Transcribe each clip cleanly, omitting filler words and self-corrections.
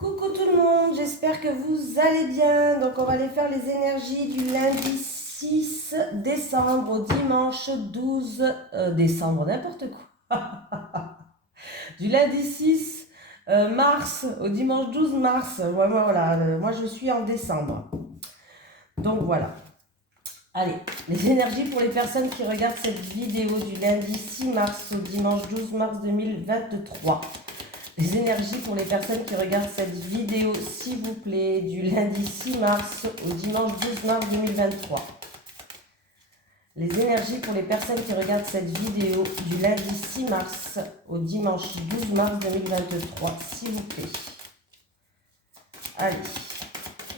Coucou tout le monde, j'espère que vous allez bien. Donc on va aller faire les énergies du lundi 6 décembre au dimanche 12 décembre, n'importe quoi. Du lundi 6 mars au dimanche 12 mars. Voilà, moi je suis en décembre. Donc voilà. Allez, les énergies pour les personnes qui regardent cette vidéo du lundi 6 mars au dimanche 12 mars 2023. Les énergies pour les personnes qui regardent cette vidéo, s'il vous plaît, du lundi 6 mars au dimanche 12 mars 2023. Les énergies pour les personnes qui regardent cette vidéo du lundi 6 mars au dimanche 12 mars 2023, s'il vous plaît. Allez,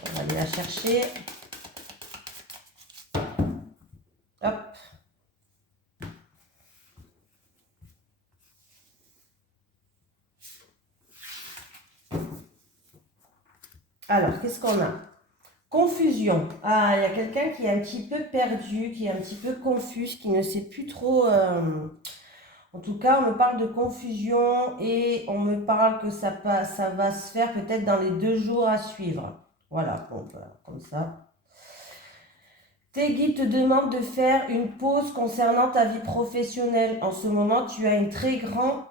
on va aller la chercher. Hop. Alors, qu'est-ce qu'on a? Confusion. Ah, il y a quelqu'un qui est un petit peu perdu, qui est un petit peu confus, qui ne sait plus trop... En tout cas, on me parle de confusion et on me parle que ça va se faire peut-être dans les 2 jours à suivre. Voilà, bon, voilà, comme ça. Tes guides te demandent de faire une pause concernant ta vie professionnelle. En ce moment, tu as un très grand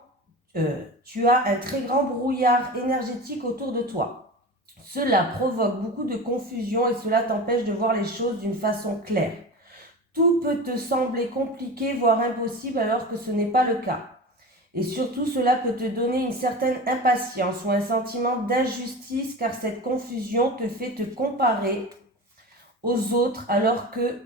brouillard énergétique autour de toi. Cela provoque beaucoup de confusion et cela t'empêche de voir les choses d'une façon claire. Tout peut te sembler compliqué, voire impossible, alors que ce n'est pas le cas. Et surtout, cela peut te donner une certaine impatience ou un sentiment d'injustice, car cette confusion te fait te comparer aux autres, alors que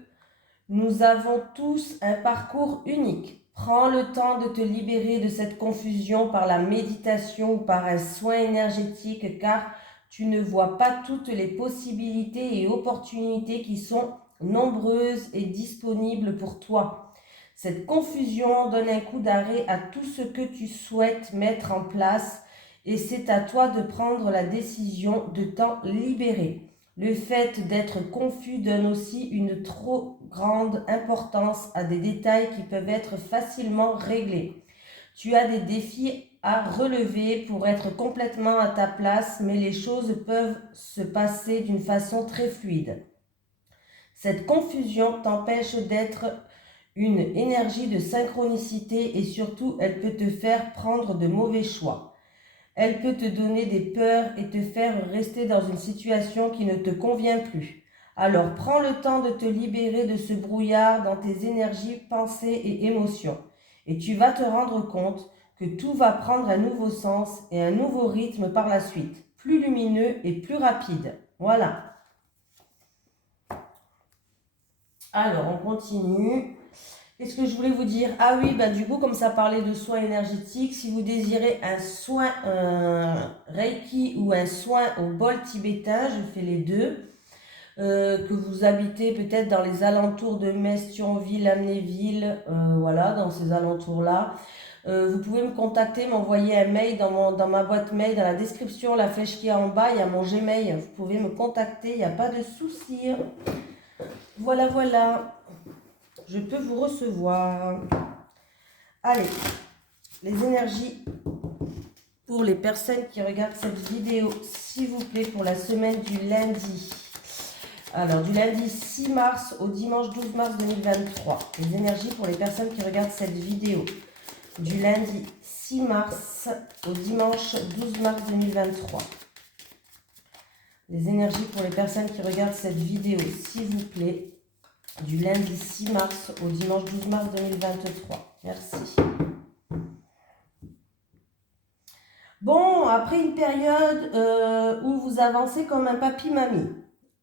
nous avons tous un parcours unique. Prends le temps de te libérer de cette confusion par la méditation ou par un soin énergétique, car tu ne vois pas toutes les possibilités et opportunités qui sont nombreuses et disponibles pour toi. Cette confusion donne un coup d'arrêt à tout ce que tu souhaites mettre en place et c'est à toi de prendre la décision de t'en libérer. Le fait d'être confus donne aussi une trop grande importance à des détails qui peuvent être facilement réglés. Tu as des défis à relever pour être complètement à ta place, mais les choses peuvent se passer d'une façon très fluide. Cette confusion t'empêche d'être une énergie de synchronicité et surtout elle peut te faire prendre de mauvais choix. Elle peut te donner des peurs et te faire rester dans une situation qui ne te convient plus. Alors prends le temps de te libérer de ce brouillard dans tes énergies, pensées et émotions. Et tu vas te rendre compte que tout va prendre un nouveau sens et un nouveau rythme par la suite, plus lumineux et plus rapide. Voilà. Alors on continue. Qu'est-ce que je voulais vous dire? Ah oui, bah du coup, comme ça parlait de soins énergétiques, si vous désirez un soin Reiki ou un soin au bol tibétain, je fais les deux, que vous habitez peut-être dans les alentours de Metz, Thionville, Amnéville, voilà, dans ces alentours-là. Vous pouvez me contacter, m'envoyer un mail dans ma boîte mail, dans la description, la flèche qui est en bas, il y a mon Gmail, vous pouvez me contacter, il n'y a pas de souci. Voilà, voilà. Je peux vous recevoir. Allez, les énergies pour les personnes qui regardent cette vidéo, s'il vous plaît, pour la semaine du lundi. Alors, du lundi 6 mars au dimanche 12 mars 2023. Les énergies pour les personnes qui regardent cette vidéo. Du lundi 6 mars au dimanche 12 mars 2023. Les énergies pour les personnes qui regardent cette vidéo, s'il vous plaît. Du lundi 6 mars au dimanche 12 mars 2023. Merci. Bon, après une période où vous avancez comme un papy-mamie.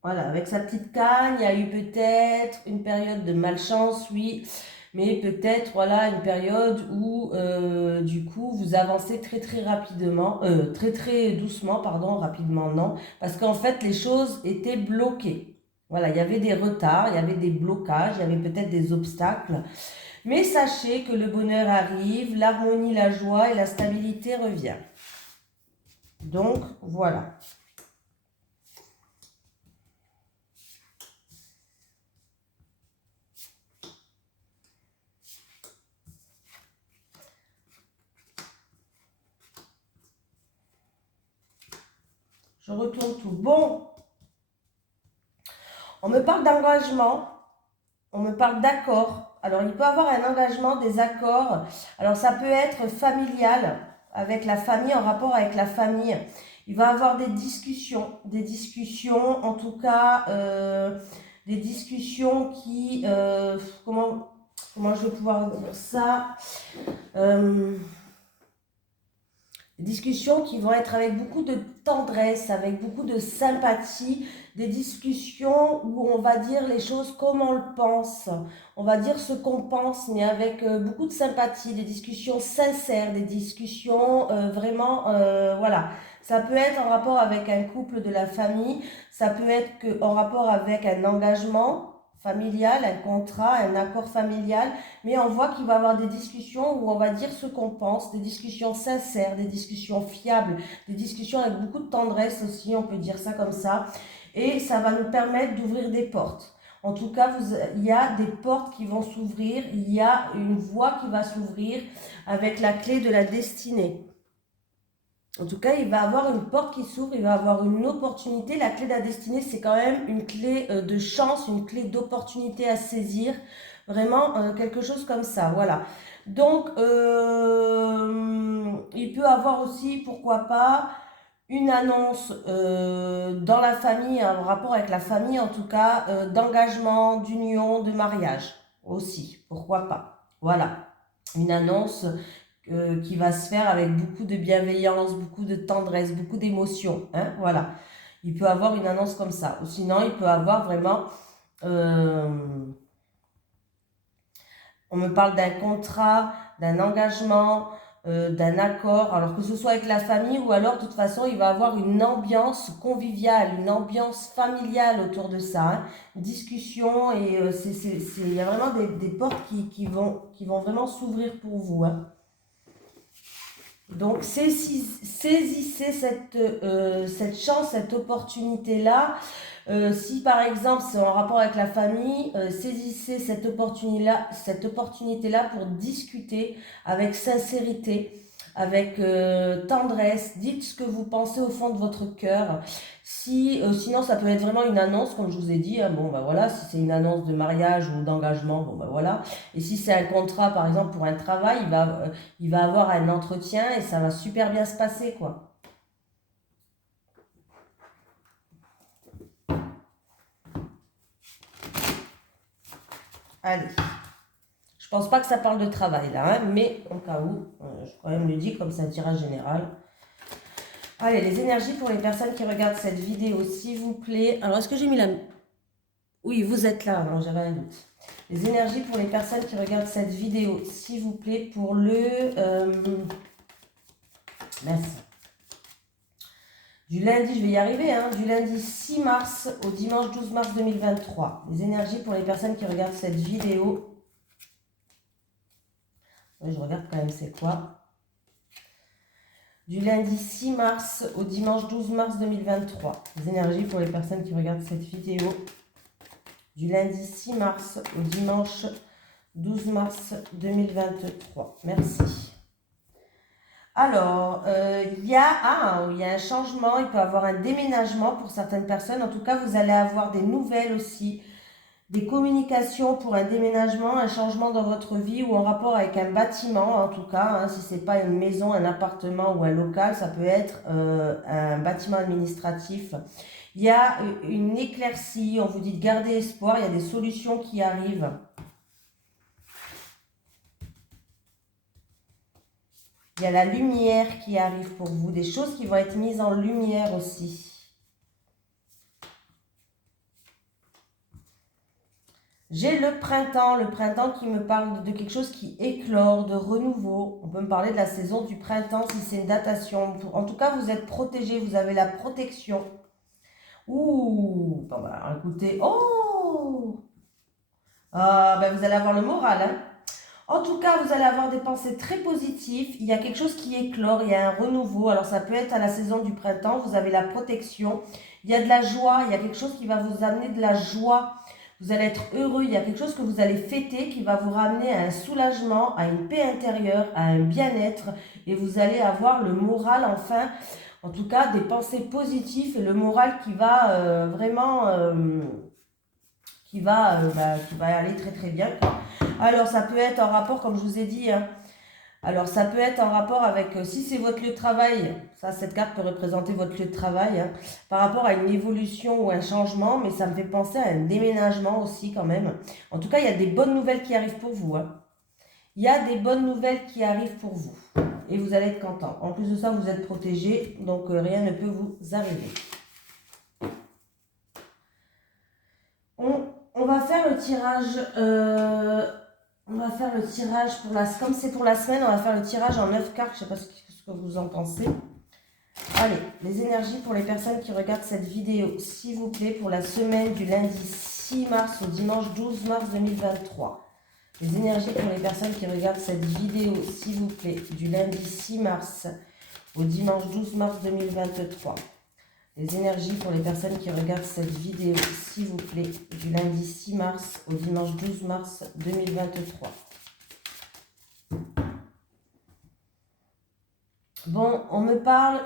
Voilà, avec sa petite canne, il y a eu peut-être une période de malchance, oui. Mais peut-être, voilà, une période où, du coup, vous avancez très, très rapidement. Très, très doucement, pardon, rapidement, non. Parce qu'en fait, les choses étaient bloquées. Voilà, il y avait des retards, il y avait des blocages, il y avait peut-être des obstacles. Mais sachez que le bonheur arrive, l'harmonie, la joie et la stabilité revient. Donc, voilà. Je retourne tout. Bon, on me parle d'engagement, on me parle d'accord. Alors, il peut y avoir un engagement, des accords. Alors, ça peut être familial, avec la famille, en rapport avec la famille. Il va y avoir des discussions, en tout cas, des discussions qui, comment je vais pouvoir dire ça, des discussions qui vont être avec beaucoup de tendresse, avec beaucoup de sympathie, des discussions où on va dire les choses comme on le pense, on va dire ce qu'on pense, mais avec beaucoup de sympathie, des discussions sincères, des discussions vraiment, voilà. Ça peut être en rapport avec un couple de la famille, ça peut être en rapport avec un engagement familial, un contrat, un accord familial, mais on voit qu'il va y avoir des discussions où on va dire ce qu'on pense, des discussions sincères, des discussions fiables, des discussions avec beaucoup de tendresse aussi, on peut dire ça comme ça, et ça va nous permettre d'ouvrir des portes. En tout cas, il y a des portes qui vont s'ouvrir, il y a une voie qui va s'ouvrir avec la clé de la destinée. En tout cas, il va avoir une porte qui s'ouvre, il va avoir une opportunité. La clé de la destinée, c'est quand même une clé de chance, une clé d'opportunité à saisir. Vraiment, quelque chose comme ça, voilà. Donc, il peut avoir aussi, pourquoi pas, une annonce dans la famille, en rapport avec la famille en tout cas, d'engagement, d'union, de mariage aussi, pourquoi pas. Voilà, une annonce qui va se faire avec beaucoup de bienveillance, beaucoup de tendresse, beaucoup d'émotion. Hein, voilà. Il peut avoir une annonce comme ça. Ou sinon, il peut avoir vraiment... on me parle d'un contrat, d'un engagement, d'un accord. Alors que ce soit avec la famille ou alors, de toute façon, il va avoir une ambiance conviviale, une ambiance familiale autour de ça. Hein, discussion et il y a vraiment des portes qui vont vraiment s'ouvrir pour vous. Hein. Donc, saisissez cette chance, cette opportunité-là. Si par exemple c'est en rapport avec la famille, saisissez cette opportunité-là pour discuter avec sincérité, avec tendresse. Dites ce que vous pensez au fond de votre cœur. Sinon, ça peut être vraiment une annonce, comme je vous ai dit. Hein, bon, ben voilà, si c'est une annonce de mariage ou d'engagement, bon, ben voilà. Et si c'est un contrat, par exemple, pour un travail, il va avoir un entretien et ça va super bien se passer, quoi. Allez. Je pense pas que ça parle de travail, là, hein, mais au cas où, je quand même le dis comme ça, tirage général. Allez, les énergies pour les personnes qui regardent cette vidéo, s'il vous plaît. Alors, est-ce que j'ai mis la... Oui, vous êtes là, non, j'avais un doute. Les énergies pour les personnes qui regardent cette vidéo, s'il vous plaît, pour le... Merci. Du lundi, je vais y arriver, hein, du lundi 6 mars au dimanche 12 mars 2023. Les énergies pour les personnes qui regardent cette vidéo. Oui, je regarde quand même c'est quoi. Du lundi 6 mars au dimanche 12 mars 2023. Les énergies pour les personnes qui regardent cette vidéo. Du lundi 6 mars au dimanche 12 mars 2023. Merci. Alors, il y a un changement, il peut y avoir un déménagement pour certaines personnes. En tout cas, vous allez avoir des nouvelles aussi, des communications pour un déménagement, un changement dans votre vie ou en rapport avec un bâtiment, en tout cas. Hein, si ce n'est pas une maison, un appartement ou un local, ça peut être un bâtiment administratif. Il y a une éclaircie, on vous dit de garder espoir, il y a des solutions qui arrivent. Il y a la lumière qui arrive pour vous, des choses qui vont être mises en lumière aussi. J'ai le printemps qui me parle de quelque chose qui éclore, de renouveau. On peut me parler de la saison du printemps si c'est une datation. En tout cas, vous êtes protégé, vous avez la protection. Ouh, bon, bah, écoutez, oh ben, vous allez avoir le moral, hein. En tout cas, vous allez avoir des pensées très positives. Il y a quelque chose qui éclore, il y a un renouveau. Alors, ça peut être à la saison du printemps, vous avez la protection. Il y a de la joie, il y a quelque chose qui va vous amener de la joie. Vous allez être heureux, il y a quelque chose que vous allez fêter qui va vous ramener à un soulagement, à une paix intérieure, à un bien-être. Et vous allez avoir le moral, enfin, En tout cas, des pensées positives et le moral qui va vraiment, qui va aller très très bien, quoi. Alors, ça peut être en rapport, comme je vous ai dit, hein. Alors, ça peut être en rapport avec, si c'est votre lieu de travail, ça, cette carte peut représenter votre lieu de travail, hein, par rapport à une évolution ou un changement, mais ça me fait penser à un déménagement aussi quand même. En tout cas, il y a des bonnes nouvelles qui arrivent pour vous, hein. Il y a des bonnes nouvelles qui arrivent pour vous et vous allez être content. En plus de ça, vous êtes protégé, donc rien ne peut vous arriver. On va faire le tirage. On va faire le tirage pour la. Comme c'est pour la semaine, on va faire le tirage en 9 cartes. Je ne sais pas ce que vous en pensez. Allez, les énergies pour les personnes qui regardent cette vidéo, s'il vous plaît, pour la semaine du lundi 6 mars au dimanche 12 mars 2023. Les énergies pour les personnes qui regardent cette vidéo, s'il vous plaît, du lundi 6 mars au dimanche 12 mars 2023. Les énergies pour les personnes qui regardent cette vidéo, s'il vous plaît, du lundi 6 mars au dimanche 12 mars 2023. Bon, on me parle,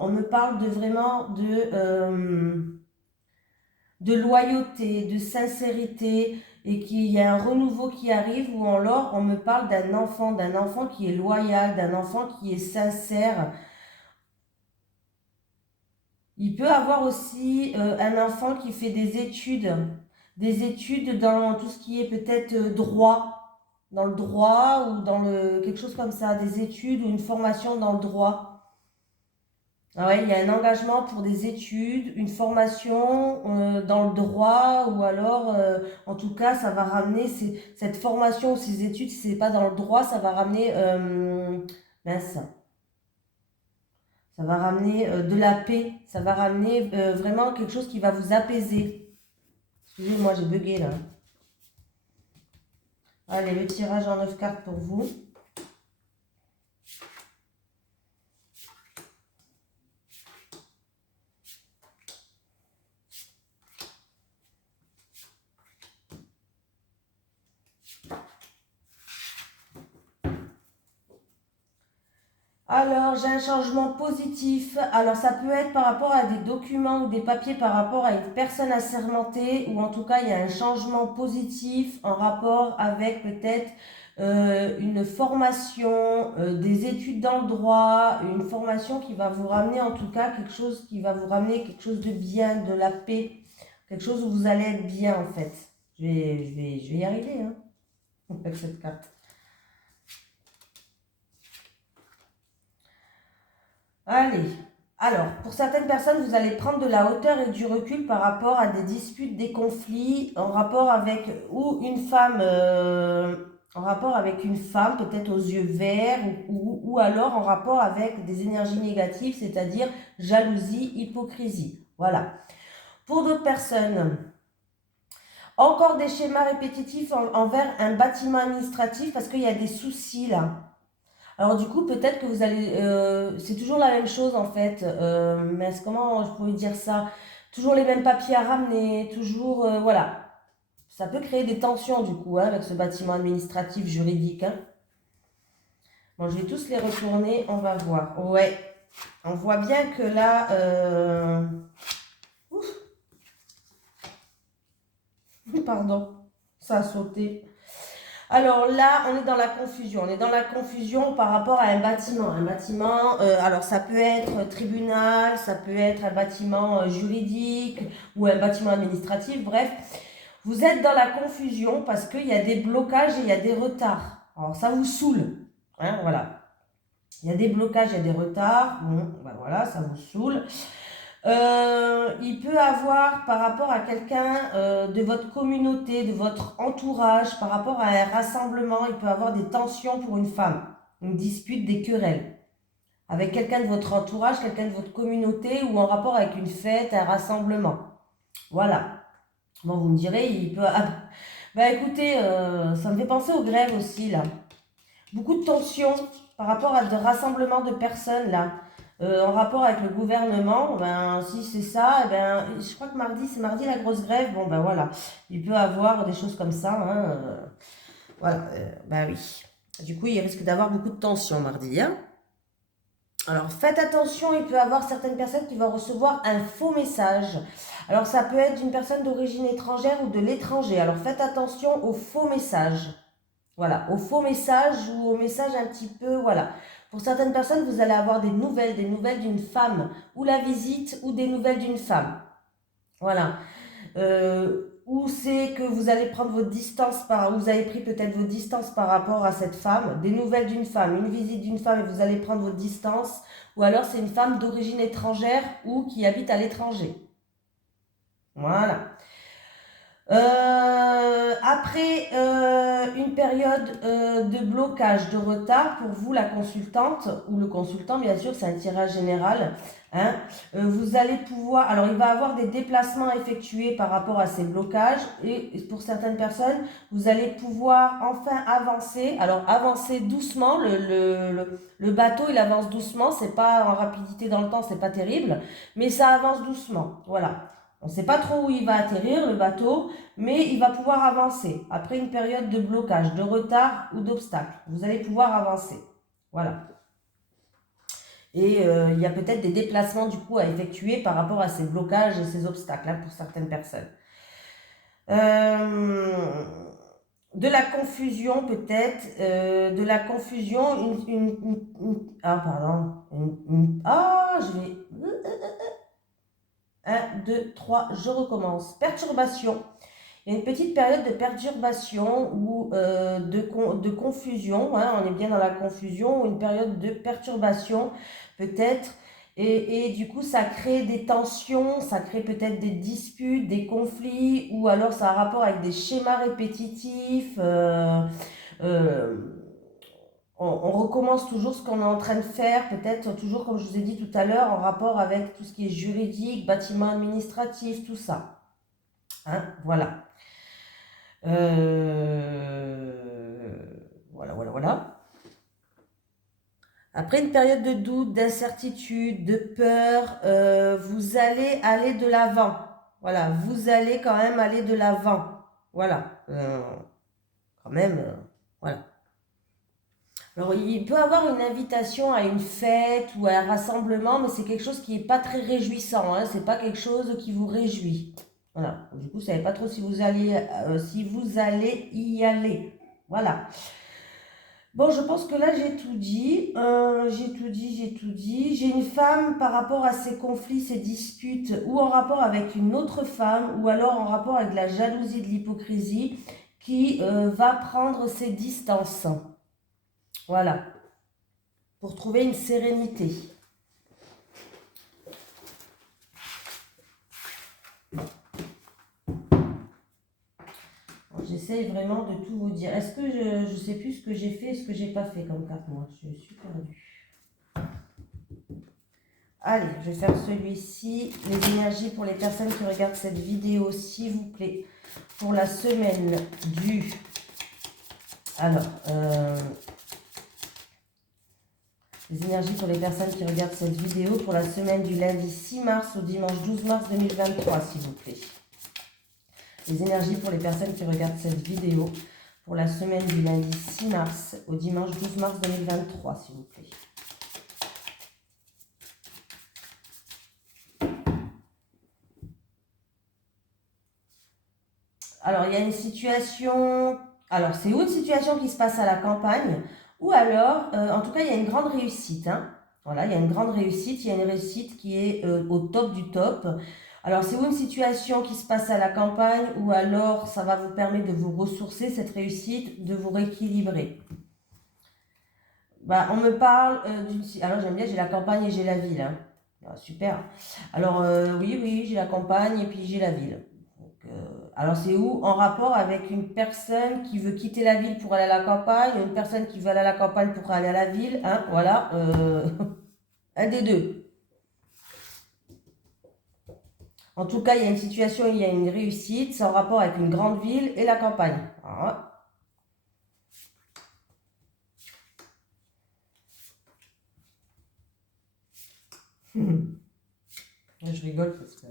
on me parle de vraiment de loyauté, de sincérité, et qu'il y a un renouveau qui arrive, ou alors on me parle d'un enfant qui est loyal, d'un enfant qui est sincère. Il peut avoir aussi un enfant qui fait des études dans tout ce qui est peut-être droit, dans le droit ou dans quelque chose comme ça, des études ou une formation dans le droit. Ah ouais, il y a un engagement pour des études, une formation dans le droit, ou alors, en tout cas, ça va ramener cette formation ou ces études, si c'est pas dans le droit, ça va ramener, mince, ça va ramener de la paix, ça va ramener vraiment quelque chose qui va vous apaiser. Excusez-moi, j'ai bugué là. Allez, le tirage en 9 cartes pour vous. Alors, j'ai un changement positif. Alors, ça peut être par rapport à des documents ou des papiers, par rapport à une personne assermentée, ou en tout cas, il y a un changement positif en rapport avec peut-être une formation, des études dans le droit, une formation qui va vous ramener en tout cas quelque chose qui va vous ramener quelque chose de bien, de la paix, quelque chose où vous allez être bien en fait. Je vais y arriver, hein, avec cette carte. Allez, alors, pour certaines personnes, vous allez prendre de la hauteur et du recul par rapport à des disputes, des conflits, en rapport avec, ou une femme, en rapport avec une femme, peut-être aux yeux verts, ou alors en rapport avec des énergies négatives, c'est-à-dire jalousie, hypocrisie. Voilà. Pour d'autres personnes, encore des schémas répétitifs envers un bâtiment administratif, parce qu'il y a des soucis là. Alors du coup, peut-être que vous allez... c'est toujours la même chose en fait. Mais comment je pourrais dire ça? Toujours les mêmes papiers à ramener, toujours... voilà. Ça peut créer des tensions du coup, hein, avec ce bâtiment administratif juridique, hein. Bon, je vais tous les retourner, on va voir. Ouais, on voit bien que là... Ouf. Pardon, ça a sauté. Alors là, on est dans la confusion. On est dans la confusion par rapport à un bâtiment. Un bâtiment, alors ça peut être tribunal, ça peut être un bâtiment juridique ou un bâtiment administratif, bref. Vous êtes dans la confusion parce qu'il y a des blocages et il y a des retards. Alors ça vous saoule, hein, voilà. Il y a des blocages, il y a des retards. Bon, ben voilà, ça vous saoule. Il peut avoir par rapport à quelqu'un de votre communauté, de votre entourage, par rapport à un rassemblement, il peut avoir des tensions pour une femme, une dispute, des querelles. Avec quelqu'un de votre entourage, quelqu'un de votre communauté, ou en rapport avec une fête, un rassemblement. Voilà. Bon, vous me direz, il peut... Ah, bah écoutez, ça me fait penser aux grèves aussi, là. Beaucoup de tensions par rapport à des rassemblements de personnes, là. En rapport avec le gouvernement, ben, si c'est ça, eh ben, je crois que c'est mardi la grosse grève, bon ben voilà, il peut avoir des choses comme ça, hein, voilà, ben oui. Du coup, il risque d'avoir beaucoup de tension mardi, hein. Alors, faites attention, il peut y avoir certaines personnes qui vont recevoir un faux message. Alors, ça peut être d'une personne d'origine étrangère ou de l'étranger. Alors, faites attention aux faux messages. Voilà, aux faux messages ou aux messages un petit peu, voilà. Pour certaines personnes, vous allez avoir des nouvelles d'une femme, ou la visite, ou des nouvelles d'une femme. Voilà. Ou c'est que vous allez prendre votre distance vous avez pris peut-être vos distances par rapport à cette femme, des nouvelles d'une femme, une visite d'une femme et vous allez prendre votre distance, ou alors c'est une femme d'origine étrangère ou qui habite à l'étranger. Voilà. Après une période de blocage, de retard, pour vous, la consultante ou le consultant, bien sûr, c'est un tirage général. Hein, vous allez pouvoir, alors il va y avoir des déplacements effectués par rapport à ces blocages et pour certaines personnes, vous allez pouvoir enfin avancer. Alors avancer doucement, le bateau il avance doucement, c'est pas en rapidité dans le temps, c'est pas terrible, mais ça avance doucement. Voilà. On ne sait pas trop où il va atterrir, le bateau, mais il va pouvoir avancer après une période de blocage, de retard ou d'obstacle. Vous allez pouvoir avancer. Voilà. Et il y a peut-être des déplacements du coup à effectuer par rapport à ces blocages et ces obstacles hein, pour certaines personnes. De la confusion peut-être, de la confusion, ah pardon, je vais... 1, 2, 3, je recommence. Perturbation. Il y a une petite période de perturbation ou de confusion, hein, on est bien dans la confusion, ou une période de perturbation peut-être, et du coup ça crée des tensions, ça crée peut-être des disputes, des conflits, ou alors ça a un rapport avec des schémas répétitifs, on recommence toujours ce qu'on est en train de faire, peut-être toujours comme je vous ai dit tout à l'heure, en rapport avec tout ce qui est juridique, bâtiment administratif, tout ça. Hein, voilà. Voilà. Après une période de doute, d'incertitude, de peur, vous allez aller de l'avant. Voilà, vous allez quand même aller de l'avant. Voilà, quand même, voilà. Alors, il peut y avoir une invitation à une fête ou à un rassemblement, mais c'est quelque chose qui n'est pas très réjouissant. Hein, c'est pas quelque chose qui vous réjouit. Voilà. Du coup, vous ne savez pas trop si vous allez y aller. Voilà. Bon, je pense que là, j'ai tout dit. J'ai une femme par rapport à ces conflits, ces disputes, ou en rapport avec une autre femme, ou alors en rapport avec la jalousie, de l'hypocrisie, qui va prendre ses distances. Voilà. Pour trouver une sérénité. J'essaye vraiment de tout vous dire. Est-ce que je ne sais plus ce que j'ai fait et ce que j'ai pas fait comme carte, moi. Je suis perdue. Allez, je vais faire celui-ci. Les énergies pour les personnes qui regardent cette vidéo, s'il vous plaît. Pour la semaine du... Alors, les énergies pour les personnes qui regardent cette vidéo pour la semaine du lundi 6 mars au dimanche 12 mars 2023, s'il vous plaît. Les énergies pour les personnes qui regardent cette vidéo pour la semaine du lundi 6 mars au dimanche 12 mars 2023, s'il vous plaît. Alors, il y a une situation... Alors, c'est ou une situation qui se passe à la campagne, ou alors, en tout cas, il y a une grande réussite. Hein. Voilà, il y a une grande réussite. Il y a une réussite qui est au top du top. Alors, c'est ou une situation qui se passe à la campagne, ou alors ça va vous permettre de vous ressourcer, cette réussite, de vous rééquilibrer. Bah, on me parle d'une... Alors, j'aime bien, j'ai la campagne et j'ai la ville. Hein. Ah, super. Alors, oui, j'ai la campagne et puis j'ai la ville. Donc, alors, c'est où? En rapport avec une personne qui veut quitter la ville pour aller à la campagne, une personne qui veut aller à la campagne pour aller à la ville. Hein, voilà. Un des deux. En tout cas, il y a une situation, il y a une réussite, c'est en rapport avec une grande ville et la campagne. Voilà. Je rigole parce que...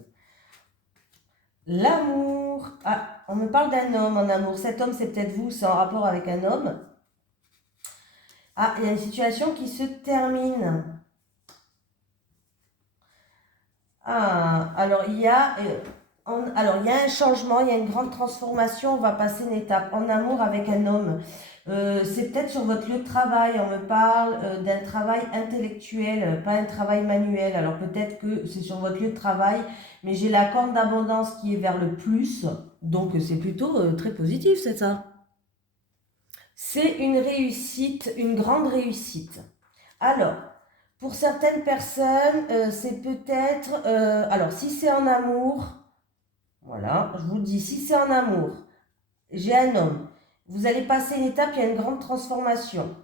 L'amour. Ah, on me parle d'un homme en amour. Cet homme, c'est peut-être vous, c'est en rapport avec un homme. Ah, il y a une situation qui se termine. Ah, alors il y a, alors il y a un changement, il y a une grande transformation. On va passer une étape en amour avec un homme. C'est peut-être sur votre lieu de travail. On me parle d'un travail intellectuel, pas un travail manuel. Alors peut-être que c'est sur votre lieu de travail, mais j'ai la corne d'abondance qui est vers le plus. Donc c'est plutôt très positif, c'est ça. C'est une réussite, une grande réussite. Alors, pour certaines personnes, c'est peut-être... alors, si c'est en amour, voilà, je vous le dis, si c'est en amour, j'ai un homme, vous allez passer une étape, il y a une grande transformation.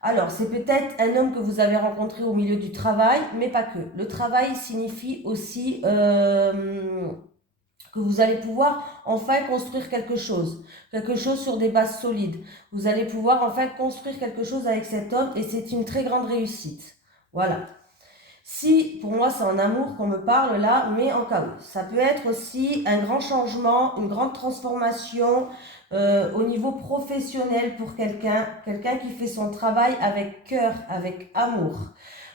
Alors, c'est peut-être un homme que vous avez rencontré au milieu du travail, mais pas que. Le travail signifie aussi que vous allez pouvoir enfin construire quelque chose sur des bases solides. Vous allez pouvoir enfin construire quelque chose avec cet homme et c'est une très grande réussite. Voilà. Si, pour moi, c'est en amour qu'on me parle là, mais en cas où. Ça peut être aussi un grand changement, une grande transformation au niveau professionnel pour quelqu'un qui fait son travail avec cœur, avec amour.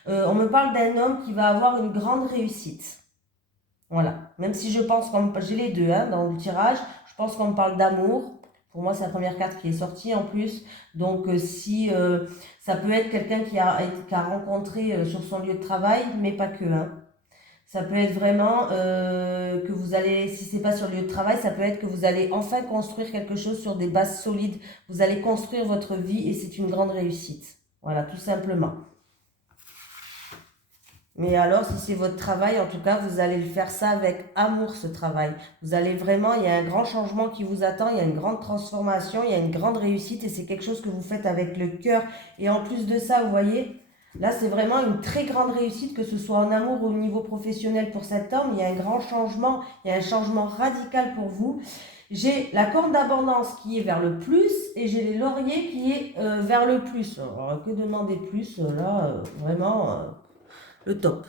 On me parle d'un homme qui va avoir une grande réussite. Voilà. Même si je pense qu'on j'ai les deux hein, dans le tirage, je pense qu'on me parle d'amour. Pour moi, c'est la première carte qui est sortie en plus. Donc, si ça peut être quelqu'un qui a rencontré sur son lieu de travail, mais pas que. Hein. Ça peut être vraiment que vous allez, si c'est pas sur le lieu de travail, ça peut être que vous allez enfin construire quelque chose sur des bases solides. Vous allez construire votre vie et c'est une grande réussite. Voilà, tout simplement. Mais alors, si c'est votre travail, en tout cas, vous allez le faire ça avec amour, ce travail. Vous allez vraiment, il y a un grand changement qui vous attend, il y a une grande transformation, il y a une grande réussite et c'est quelque chose que vous faites avec le cœur. Et en plus de ça, vous voyez, là, c'est vraiment une très grande réussite, que ce soit en amour ou au niveau professionnel pour cet homme. Il y a un grand changement, il y a un changement radical pour vous. J'ai la corne d'abondance qui est vers le plus et j'ai les lauriers qui est vers le plus. Alors, que demander plus, là, vraiment... le top.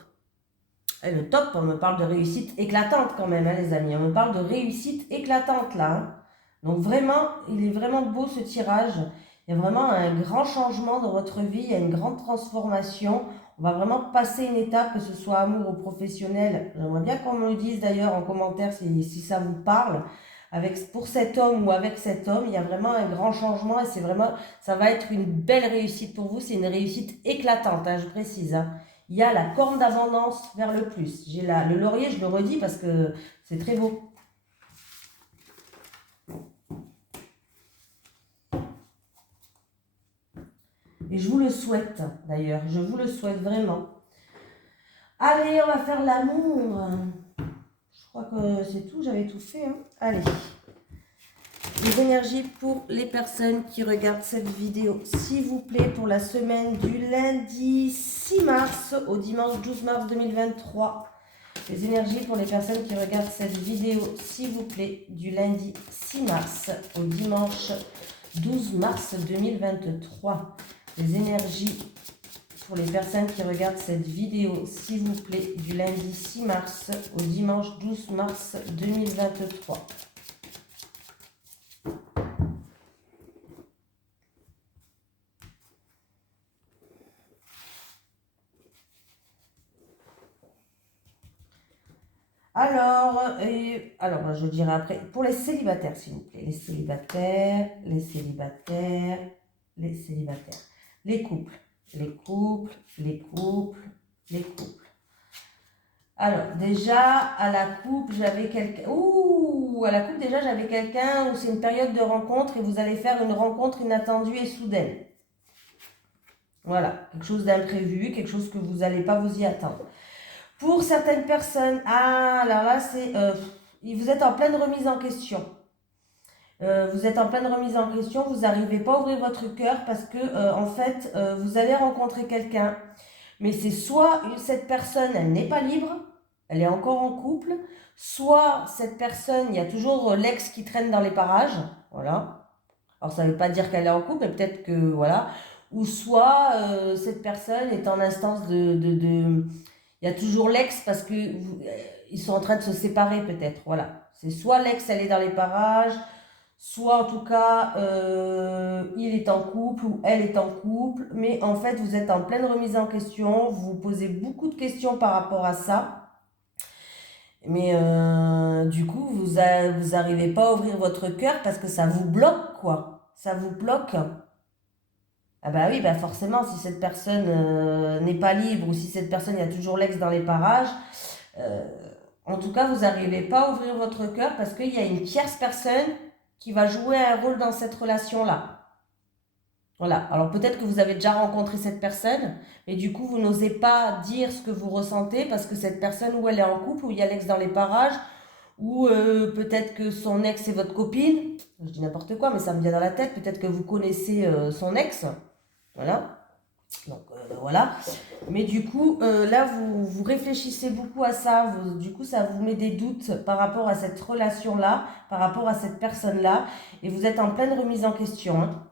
Et le top, on me parle de réussite éclatante quand même, hein, les amis. On me parle de réussite éclatante là. Hein. Donc vraiment, il est vraiment beau ce tirage. Il y a vraiment un grand changement dans votre vie, il y a une grande transformation. On va vraiment passer une étape, que ce soit amour ou professionnel. J'aimerais bien qu'on me le dise d'ailleurs en commentaire si ça vous parle. Pour cet homme ou avec cet homme, il y a vraiment un grand changement et c'est vraiment, ça va être une belle réussite pour vous. C'est une réussite éclatante, hein, je précise. Hein. Il y a la corne d'abondance vers le plus. J'ai le laurier, je le redis parce que c'est très beau. Et je vous le souhaite d'ailleurs, je vous le souhaite vraiment. Allez, on va faire l'amour. Je crois que c'est tout, j'avais tout fait. Hein. Allez. Les énergies pour les personnes qui regardent cette vidéo, s'il vous plaît, pour la semaine du lundi 6 mars au dimanche 12 mars 2023. Les énergies pour les personnes qui regardent cette vidéo, s'il vous plaît, du lundi 6 mars au dimanche 12 mars 2023. Les énergies pour les personnes qui regardent cette vidéo, s'il vous plaît, du lundi 6 mars au dimanche 12 mars 2023. Alors, je dirai après, pour les célibataires, s'il vous plaît, les célibataires, les célibataires, les célibataires, les couples, les couples, les couples, les couples. Alors, déjà, à la coupe, j'avais quelqu'un... Ouh, à la coupe, déjà, j'avais quelqu'un où c'est une période de rencontre et vous allez faire une rencontre inattendue et soudaine. Voilà, quelque chose d'imprévu, quelque chose que vous n'allez pas vous y attendre. Pour certaines personnes, alors là, c'est... vous êtes en pleine remise en question. Vous êtes en pleine remise en question, vous n'arrivez pas à ouvrir votre cœur parce que, en fait, vous allez rencontrer quelqu'un. Mais c'est soit cette personne, elle n'est pas libre, elle est encore en couple, soit cette personne, il y a toujours l'ex qui traîne dans les parages, voilà. Alors ça ne veut pas dire qu'elle est en couple, mais peut-être que, voilà. Ou soit cette personne est en instance de il y a toujours l'ex parce que ils sont en train de se séparer peut-être, voilà. C'est soit l'ex, elle est dans les parages, soit en tout cas, il est en couple ou elle est en couple, mais en fait, vous êtes en pleine remise en question, vous vous posez beaucoup de questions par rapport à ça. Mais du coup, vous arrivez pas à ouvrir votre cœur parce que ça vous bloque, quoi. Ça vous bloque. Ah bah oui, bah forcément, si cette personne n'est pas libre ou si cette personne, il y a toujours l'ex dans les parages, euh, en tout cas, vous n'arrivez pas à ouvrir votre cœur parce qu'il y a une tierce personne qui va jouer un rôle dans cette relation-là. Voilà. Alors peut-être que vous avez déjà rencontré cette personne, mais du coup, vous n'osez pas dire ce que vous ressentez parce que cette personne, ou elle est en couple, ou il y a l'ex dans les parages, ou peut-être que son ex est votre copine. Je dis n'importe quoi, mais ça me vient dans la tête. Peut-être que vous connaissez son ex. Voilà. Donc voilà. Mais du coup, là, vous réfléchissez beaucoup à ça. Du coup, ça vous met des doutes par rapport à cette relation-là, par rapport à cette personne-là. Et vous êtes en pleine remise en question. Hein.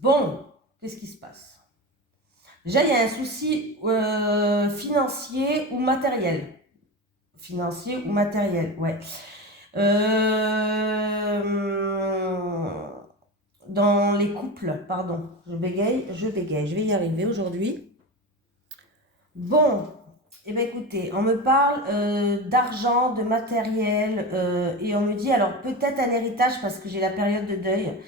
Bon, qu'est-ce qui se passe? Déjà, il y a un souci financier ou matériel. Financier ou matériel, ouais. Euh, dans les couples, pardon, je bégaye, je vais y arriver aujourd'hui. Bon, eh bien écoutez, on me parle d'argent, de matériel, et on me dit, alors peut-être un héritage parce que j'ai la période de deuil.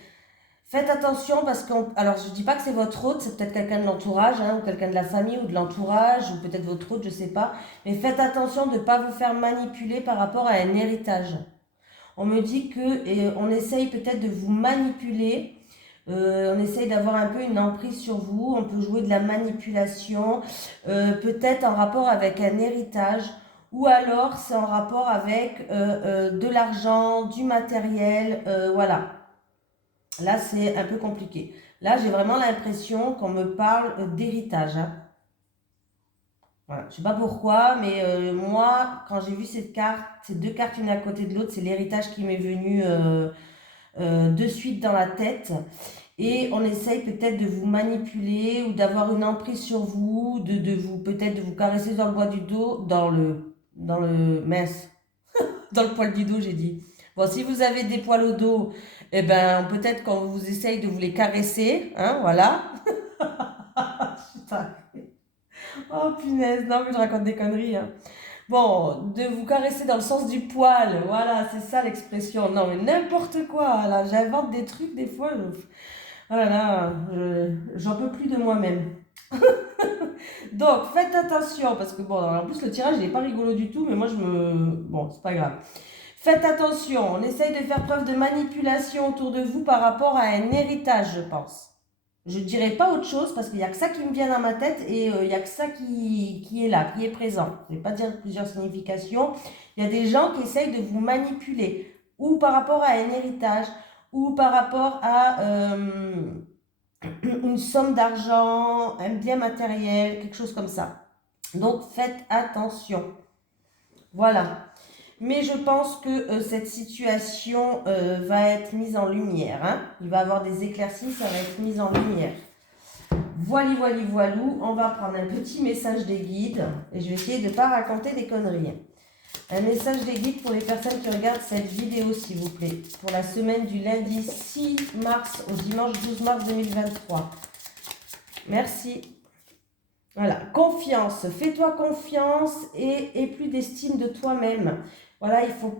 Faites attention parce alors je dis pas que c'est votre hôte, c'est peut-être quelqu'un de l'entourage, hein, ou quelqu'un de la famille ou de l'entourage, ou peut-être votre hôte, je sais pas. Mais faites attention de ne pas vous faire manipuler par rapport à un héritage. On me dit que on essaye peut-être de vous manipuler, on essaye d'avoir un peu une emprise sur vous, on peut jouer de la manipulation, peut-être en rapport avec un héritage, ou alors c'est en rapport avec de l'argent, du matériel, voilà. Là, c'est un peu compliqué. Là, j'ai vraiment l'impression qu'on me parle d'héritage. Hein. Voilà. Je ne sais pas pourquoi, mais moi, quand j'ai vu cette carte, ces deux cartes une à côté de l'autre, c'est l'héritage qui m'est venu de suite dans la tête. Et on essaye peut-être de vous manipuler ou d'avoir une emprise sur vous, de vous peut-être de vous caresser dans le bois du dos, mince, dans le poil du dos, j'ai dit. Bon, si vous avez des poils au dos, eh ben, peut-être qu'on vous essaye de vous les caresser, hein, voilà. Putain. Oh, punaise, non, mais je raconte des conneries, hein. Bon, de vous caresser dans le sens du poil, voilà, c'est ça l'expression. Non, mais n'importe quoi, là, j'invente des trucs des fois. Oh là là, j'en peux plus de moi-même. Donc, faites attention, parce que bon, en plus, le tirage, il n'est pas rigolo du tout, mais moi, bon, c'est pas grave. Faites attention, on essaye de faire preuve de manipulation autour de vous par rapport à un héritage, je pense. Je ne dirais pas autre chose parce qu'il n'y a que ça qui me vient dans ma tête et il n'y a que ça qui est là, qui est présent. Je ne vais pas dire plusieurs significations. Il y a des gens qui essayent de vous manipuler ou par rapport à un héritage ou par rapport à une somme d'argent, un bien matériel, quelque chose comme ça. Donc faites attention. Voilà. Mais je pense que cette situation va être mise en lumière. Hein. Il va y avoir des éclaircies, ça va être mis en lumière. Voilou. On va prendre un petit message des guides. Et je vais essayer de ne pas raconter des conneries. Un message des guides pour les personnes qui regardent cette vidéo, s'il vous plaît. Pour la semaine du lundi 6 mars au dimanche 12 mars 2023. Merci. Voilà, confiance. Fais-toi confiance et plus d'estime de toi-même. Voilà, il faut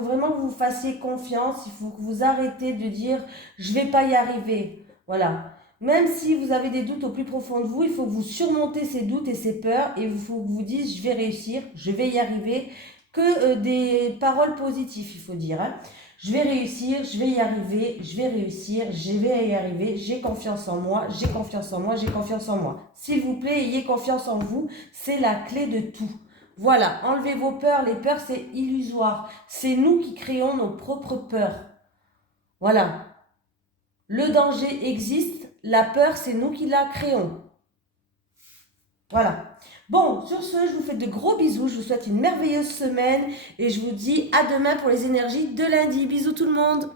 vraiment que vous fassiez confiance. Il faut que vous arrêtez de dire je vais pas y arriver. Voilà. Même si vous avez des doutes au plus profond de vous, il faut que vous surmontez ces doutes et ces peurs et il faut que vous dites je vais réussir, je vais y arriver. Que des paroles positives, il faut dire. Hein. Je vais réussir, je vais y arriver, je vais réussir, je vais y arriver, j'ai confiance en moi, j'ai confiance en moi, j'ai confiance en moi. S'il vous plaît, ayez confiance en vous, c'est la clé de tout. Voilà, enlevez vos peurs, les peurs c'est illusoire. C'est nous qui créons nos propres peurs. Voilà. Le danger existe, la peur c'est nous qui la créons. Voilà. Bon, sur ce, je vous fais de gros bisous, je vous souhaite une merveilleuse semaine et je vous dis à demain pour les énergies de lundi. Bisous tout le monde.